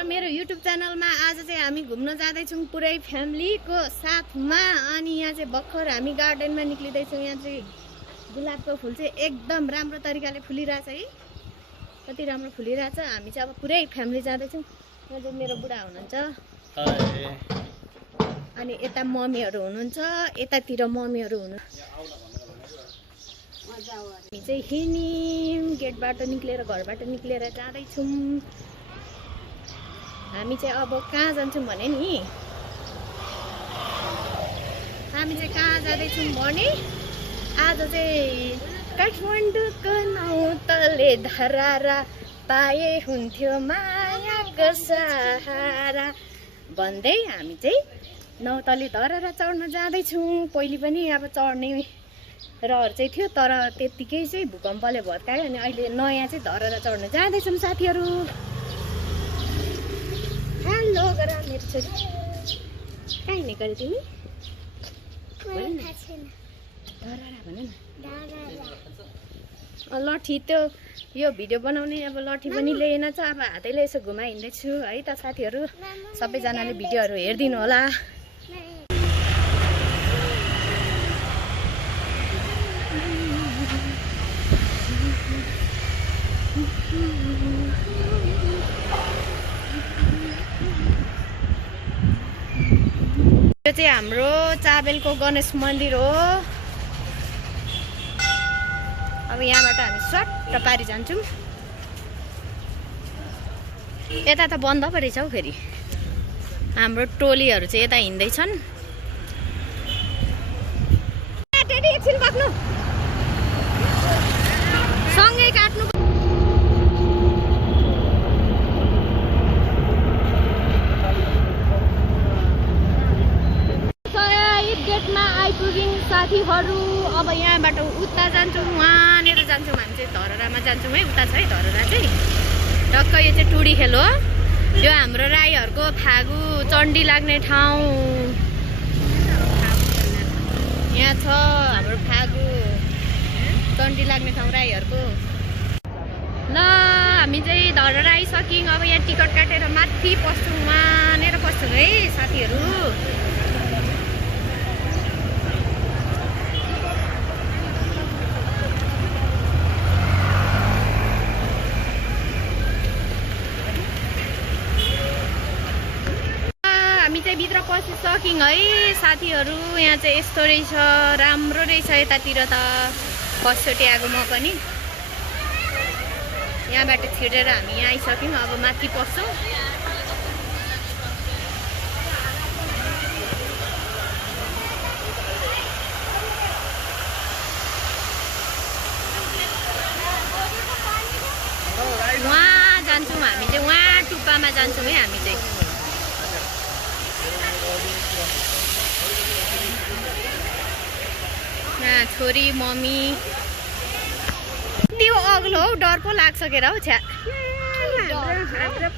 मेरो युट्युब च्यानलमा आज चाहिँ हामी घुम्न जाँदैछौँ पुरै फ्यामिलीको साथमा। अनि यहाँ चाहिँ भर्खर हामी गार्डनमा निक्लिँदैछौँ। यहाँ चाहिँ गुलाबको फुल चाहिँ एकदम राम्रो तरिकाले फुलिरहेछ है, कति राम्रो फुलिरहेछ। हामी चाहिँ अब पुरै फ्यामिली जाँदैछौँ। यहाँ चाहिँ मेरो बुढा हुनुहुन्छ, अनि यता मम्मीहरू हुनुहुन्छ, यतातिर मम्मीहरू हुनुहुन्छ। हामी चाहिँ हिँड्यौँ, गेटबाट निक्लेर घरबाट निक्लेर जाँदैछौँ। हामी चाहिँ अब कहाँ जान्छौँ भने नि, हामी चाहिँ कहाँ जाँदैछौँ भने आज चाहिँ काठमाडौँको नौतले धरारा पाए हुन्थ्यो मायाको सहारा भन्दै हामी चाहिँ नौतले धरारा चढ्न जाँदैछौँ। पहिले पनि अब चढ्ने रहर चाहिँ थियो, तर त्यत्तिकै चाहिँ भूकम्पले भत्कायो। अनि अहिले नयाँ चाहिँ धरारा चढ्न जाँदैछौँ साथीहरू। हेलो गर मेरो छोरी, कहाँ हिँडेको अरे तिमी? धरारा भन न। लट्ठी त्यो यो भिडियो बनाउने अब लट्ठी पनि लिएन छ, अब हातैले यसो घुमा हिँड्दैछु है त साथीहरू। सबैजनाले भिडियोहरू हेरिदिनु होला। यो चाहिँ हाम्रो चाबेलको गणेश मन्दिर हो। अब यहाँबाट हामी सट्ट पारी जान्छौँ। यता त बन्द पो रहेछ हौ फेरि। हाम्रो टोलीहरू चाहिँ यता हिँड्दैछन्। एकछिन बस्नु, सँगै काट्नु। गेटमा आइपुग्यौँ साथीहरू। अब यहाँबाट उता जान्छौँ, वहाँनिर जान्छौँ। हामी चाहिँ धरहरामा जान्छौँ है। उता छ है धरहरा चाहिँ, टक्क यो चाहिँ टुडी खेल हो। यो हाम्रो राईहरूको फागु चण्डी लाग्ने ठाउँ यहाँ छ। हाम्रो फागु चण्डी लाग्ने ठाउँ राईहरूको। ल हामी चाहिँ धरहरा आइसक्यौँ। अब यहाँ टिकट काटेर माथि पस्छौँ, वहाँनिर पस्छौँ है साथीहरू। भित्र पसिसक्यौँ है साथीहरू। यहाँ चाहिँ यस्तो रहेछ, राम्रो रहेछ। यतातिर त पछौटे आएको म पनि। यहाँबाट छिरेर हामी यहाँ आइसक्यौँ। अब माथि पस्छौँ। वहाँ जान्छौँ हामी चाहिँ, वहाँ टुप्पामा जान्छौँ है हामी चाहिँ। छोरी मम्मी त्यो अग्लो हौ, डर पो लाग्छ के हौ। छ्या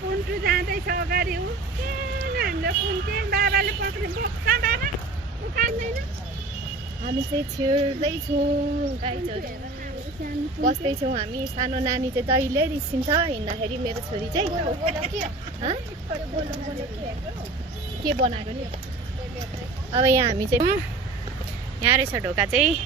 पुन्टु जाँदैछ अगाडि ऊ हाम्रो पुन्टे बाबाले पक्रे बोक्का बाबा उकाल्दैन। हामी चाहिँ छिर्दैछौँ, गाई चढेर बस्दैछौँ हामी। सानो नानी चाहिँ जहिले रिसिन्छ हिँड्दाखेरि। मेरो छोरी चाहिँ के बनाएको नि। अब यहाँ हामी चाहिँ यहाँ रहेछ ढोका चाहिँ।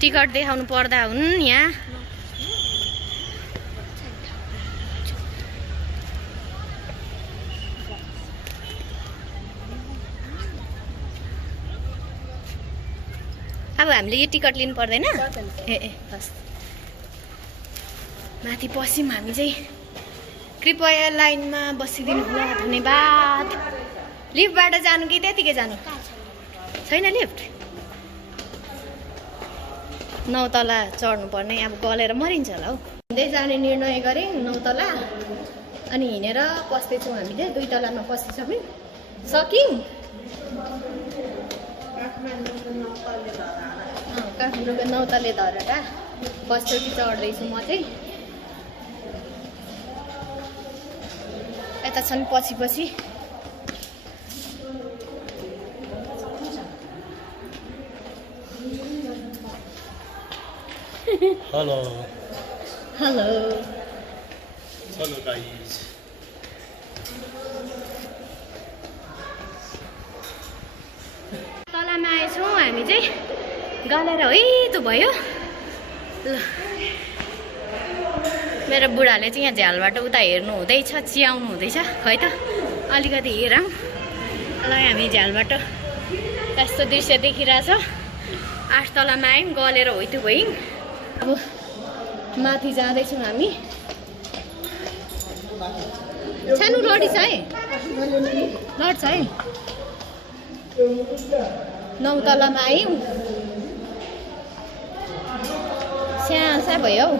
टिकट देखाउनु पर्दा हुन् यहाँ। अब हामीले यो टिकट लिनु पर्दैन। ए हस्, माथि पस्यौँ हामी चाहिँ। कृपया लाइनमा बसिदिनु होला, धन्यवाद। लिफ्टबाट जानु कि त्यतिकै जानु? छैन लिफ्ट? 9 तला चढ्नु पर्ने। अब गलेर मरिन्छ होला हौ। हिँड्दै जाने निर्णय गरेँ 9 तला। अनि हिँडेर पस्दैछौँ हामी चाहिँ। 2 तलामा पसिसक्यौँ। काठमाडौँको 9 तले धरेर पछौटे चढ्दैछु म चाहिँ। यता छन् पछि पछि। Hello hello hello guys. हामी चाहिँ गलेर है भयो ल मेरो बुढाले चाहिँ यहाँ झ्यालबाट उता हेर्नु हुँदैछ चियाउनु हुँदैछ खै त अलिकति हेरौँ ल हामी झ्यालबाट यस्तो दृश्य देखिरहेछ 8 तलामा आयौँ गलेर होइतु भयौँ अब माथि जाँदैछौँ हामी सानो लडी छ है लड छ है 9 तलामा आयौँ स्या भयो हौ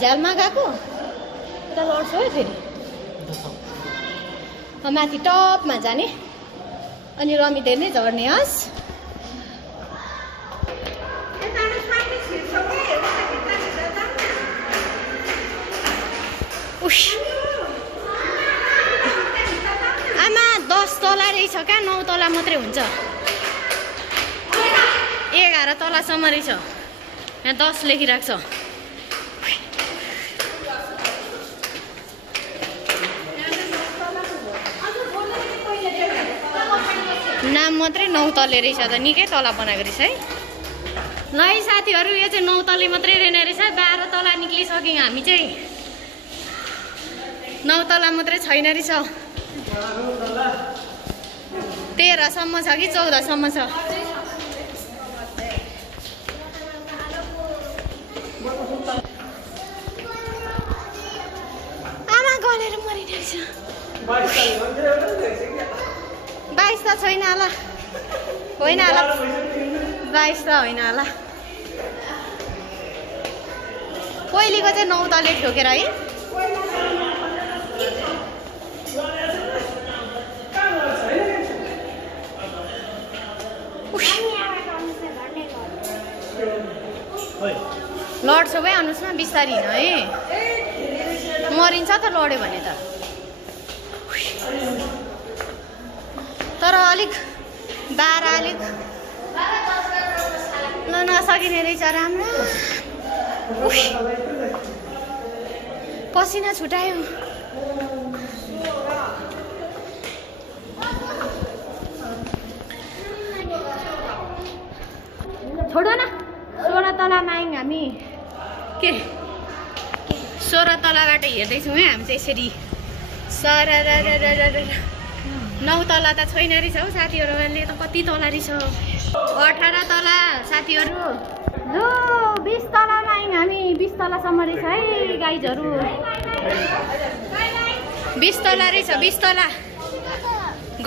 झ्यालमा गएको उता लड्छ है फेरि माथि टपमा जाने अनि रमिते नै झर्ने हस् उस आमा 10 तला रहेछ क्या 9 तला मात्रै हुन्छ 11 तलासम्म रहेछ यहाँ 10 लेखिरहेको छ नाम मात्रै 9 तले रहेछ त निकै तला बनाएको रहेछ है ल है साथीहरू यो चाहिँ 9 तले मात्रै रहेन रहेछ 12 तला निक्लिसक्यौँ हामी चाहिँ 9 तला मात्रै छैन रहेछ 13 सम्म छ कि 14 सम्म छ आमा गलेर मरिने रहेछ 22 त छैन होला होइन होला 22 त होइन होला पहिलेको चाहिँ 9 तले ठोकेर है लड्छौ है अनुसमा बिस्तारी हिँड है मरिन्छ त लड्यो भने त तर अलिक 12 अलिक ल नसकिने रहेछ राम्रो पसिना छुटायो छोडो न 16 तलामा आयौँ हामी के 16 तलाबाट हेर्दैछौँ है हामी चाहिँ यसरी सर 9 तला त छैन रहेछ हौ साथीहरूले त कति तला रहेछ 18 तला साथीहरू लु 20 तलामा आयौँ हामी 20 तलासम्म रहेछ है गाइजहरू 20 तला रहेछ 20 तला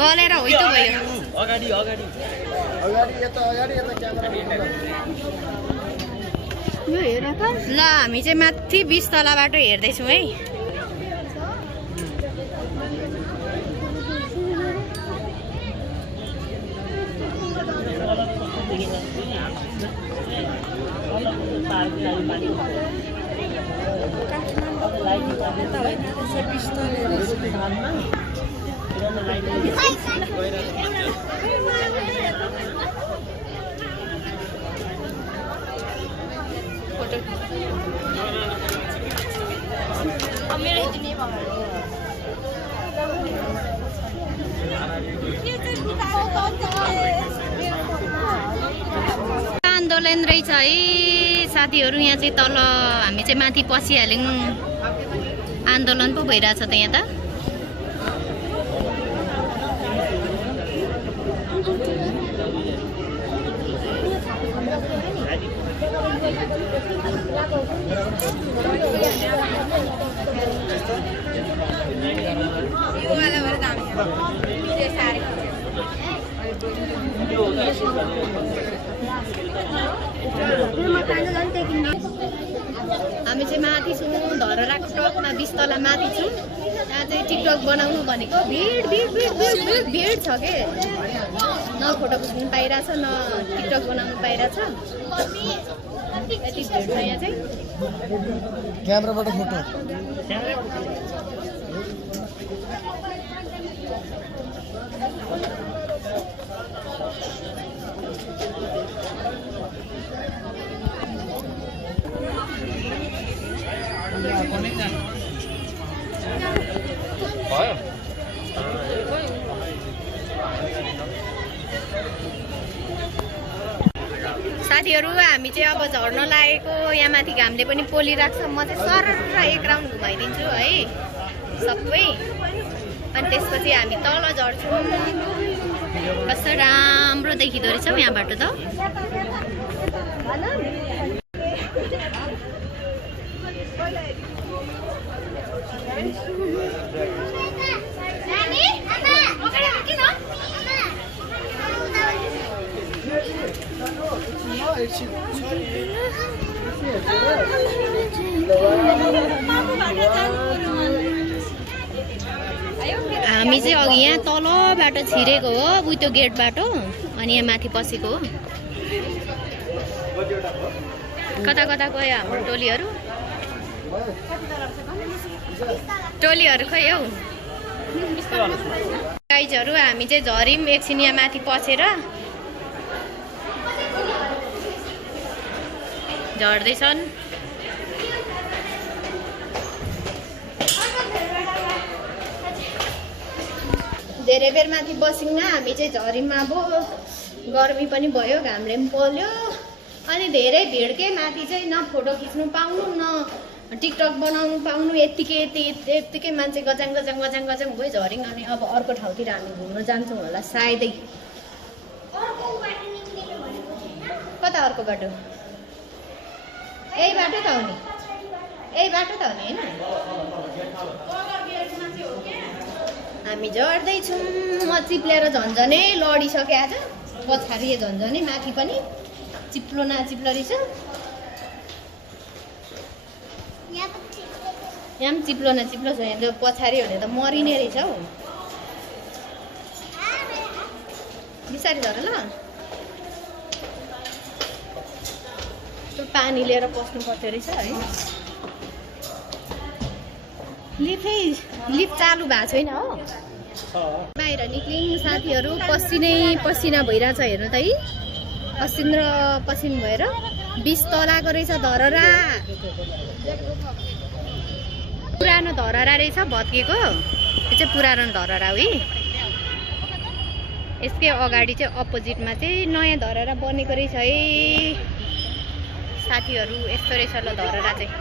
गलेर होइतो भयो अगाडि अगाडि यता क्यामेरा यो हेर त ल हामी चाहिँ माथि 20 तलाबाट हेर्दैछौँ है आन्दोलन रहेछ है साथीहरू यहाँ चाहिँ तल हामी चाहिँ माथि पसिहाल्यौँ आन्दोलन पो भइरहेछ त यहाँ त हामी चाहिँ माथि छौँ धरहराको टपमा 20 तला माथि छौँ यहाँ चाहिँ टिकटक बनाउनु भनेको भिड भिड भिड भिड भिड छ के न फोटो खिच्नु पाइरहेछ न टिकटक बनाउनु पाइरहेछ यति भिड छ यहाँ चाहिँ क्यामेराबाट फोटो भयो साथीहरू हामी चाहिँ अब झर्न लागेको यहाँ माथि घामले पनि पोलिरहेको छ। म चाहिँ सरर एक राउन्ड घुमाइदिन्छु है सबै, अनि त्यसपछि हामी तल झर्छौँ। कस्तो राम्रो देखिँदो रहेछ हौ यहाँबाट त। हामी चाहिँ अघि यहाँ तलबाट छिरेको हो, उही त्यो गेटबाट, अनि यहाँ माथि पसेको हो। कता कता गयो हाम्रो टोलीहरू खै हौ। गाइजहरू हामी चाहिँ झऱ्यौँ एकछिन यहाँ माथि पसेर, झर्दैछन्। धेरै बेर माथि बसिन्न हामी चाहिँ झरीमा। अब गर्मी पनि भयो, घामले पनि पोल्यो, अनि धेरै भिड के माथि चाहिँ न फोटो खिच्नु पाउनु न टिकटक बनाउनु पाउनु। यत्तिकै मान्छे गजाङ गयो झरिङ। अनि अब अर्को ठाउँतिर हामी घुम्न जान्छौँ होला सायदै। कता अर्को बाटो? यही बाटो त हो नि, होइन? हामी झर्दैछौँ। म चिप्लेर झन्झनै लडिसकेँ आज। पछाडि झन्झनै माथि पनि चिप्लो रहेछ। यहाँ पनि चिप्लो छ। यहाँ पछाडि भने त मरिने रहेछ हौ। बिस्तारै झर ल। त्यो पानी लिएर पस्नु पर्थ्यो रहेछ है। लिफ्ट चालु भएको छैन हो। बाहिर निक्लियौँ साथीहरू। पसिना भइरहेछ हेर्नु त है। पसिन भएर 20 तलाको रहेछ धरहरा। पुरानो धरहरा रहेछ भत्किएको। यो चाहिँ पुरानो धरहरा हो है। यसकै अगाडि चाहिँ अपोजिटमा चाहिँ नयाँ धरहरा बनेको रहेछ है साथीहरू। यस्तो रहेछ ल धरहरा चाहिँ।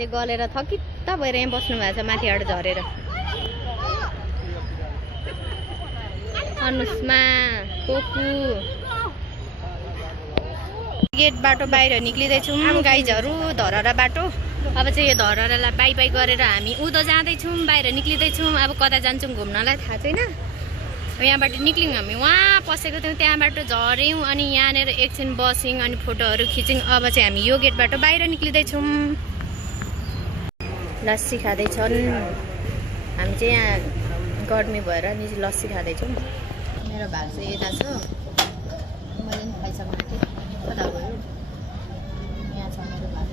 गलेर थकित भएर यहाँ बस्नु भएको छ माथिबाट झरेर। अनुष्मा, कोकु गेट बाटो बाहिर निक्लिँदैछौँ गाइजहरू। धरहरा बाटो। अब चाहिँ यो धरहरालाई बाई बाई गरेर हामी उँधो जाँदैछौँ, बाहिर निक्लिँदैछौँ। अब कता जान्छौँ घुम्नलाई थाहा छैन। यहाँबाट निक्ल्यौँ हामी। वहाँ पसेको थियौँ, त्यहाँबाट झऱ्यौँ, अनि यहाँनिर एकछिन बस्यौँ, अनि फोटोहरू खिच्यौँ। अब चाहिँ हामी यो गेटबाट बाहिर निक्लिँदैछौँ। लस्सी खाँदैछन्। हामी चाहिँ यहाँ गर्मी भएर नि लस्सी खाँदैछौँ। मेरो भाग चाहिँ यता छ। मैले पनि खाइसक्नु थिएँ। कता गयो? यहाँ छ मेरो भाग।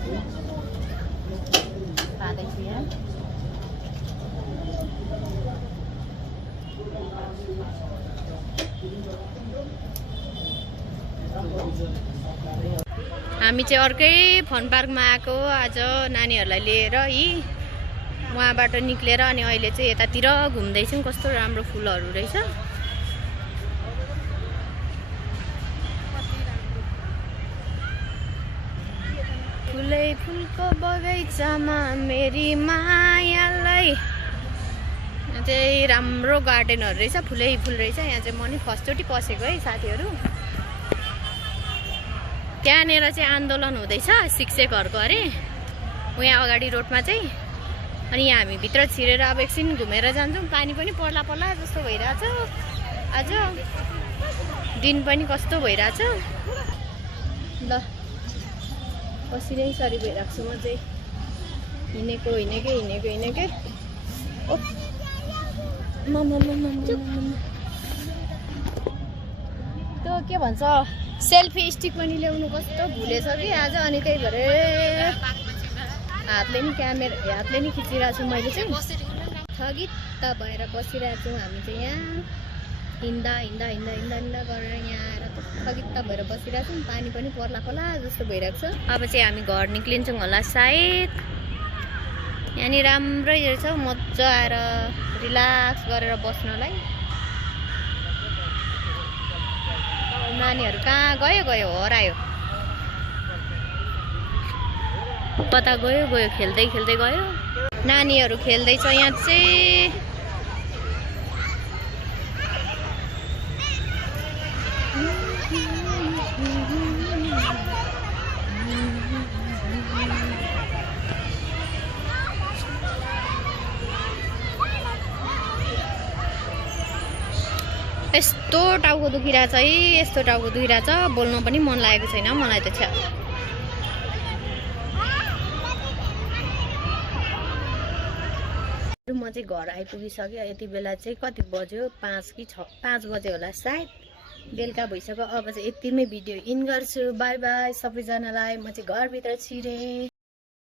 खाँदैछु यहाँ। हामी चाहिँ अर्कै फन पार्कमा आएको आज नानीहरूलाई लिएर है। वहाँबाट निक्लेर अनि अहिले चाहिँ यतातिर घुम्दैछौँ। कस्तो राम्रो फुलहरू रहेछ। फुलै फुलको बगैँचामा मेरी मायालाई। यहाँ चाहिँ राम्रो गार्डनहरू रहेछ, फुलै फुल रहेछ। यहाँ चाहिँ म नि फर्स्टचोटि पसेको है साथीहरू। त्यहाँनिर चाहिँ आन्दोलन हुँदैछ शिक्षकहरूको अरे, यहाँ अगाडि रोडमा चाहिँ। अनि यहाँ हामी भित्र छिरेर अब एकछिन घुमेर जान्छौँ। पानी पनि पर्ला जस्तो भइरहेछ आज। दिन पनि कस्तो भइरहेछ ल। पसिनै सरी भइरहेको छु म चाहिँ। हिँडेकै ओ त्यो के भन्छ सेल्फी स्टिक पनि ल्याउनु कस्तो भुलेछ कि आज। अनि त्यही भएर हातले नि खिचिरहेको छु मैले चाहिँ। थगित भएर बसिरहेको छौँ हामी चाहिँ यहाँ। हिँड्दा गरेर यहाँ आएर थगित भएर बसिरहेको छौँ। पानी पनि पर्ला जस्तो भइरहेको छ। अब चाहिँ हामी घर निक्लिन्छौँ होला सायद। यहाँनिर राम्रै रहेछ, मजा आएर रिल्याक्स गरेर बस्नलाई। नानीहरू कहाँ गयो हरायो कता गयो खेल्दै गयो नानीहरू खेल्दैछ यहाँ चाहिँ यस्तो टाउको दुखिरहेछ है यस्तो टाउको दुखिरहेछ बोल्न पनि मन लागेको छैन मलाई त छ्या म चाहिँ घर आइपुगिसकेँ यति बेला चाहिँ कति बज्यो 5 कि 5 बजे होला सायद बेलुका भइसक्यो अब चाहिँ यतिमै भिडियो इन गर्छु बाई बाई सबैजनालाई म चाहिँ घरभित्र छिरेँ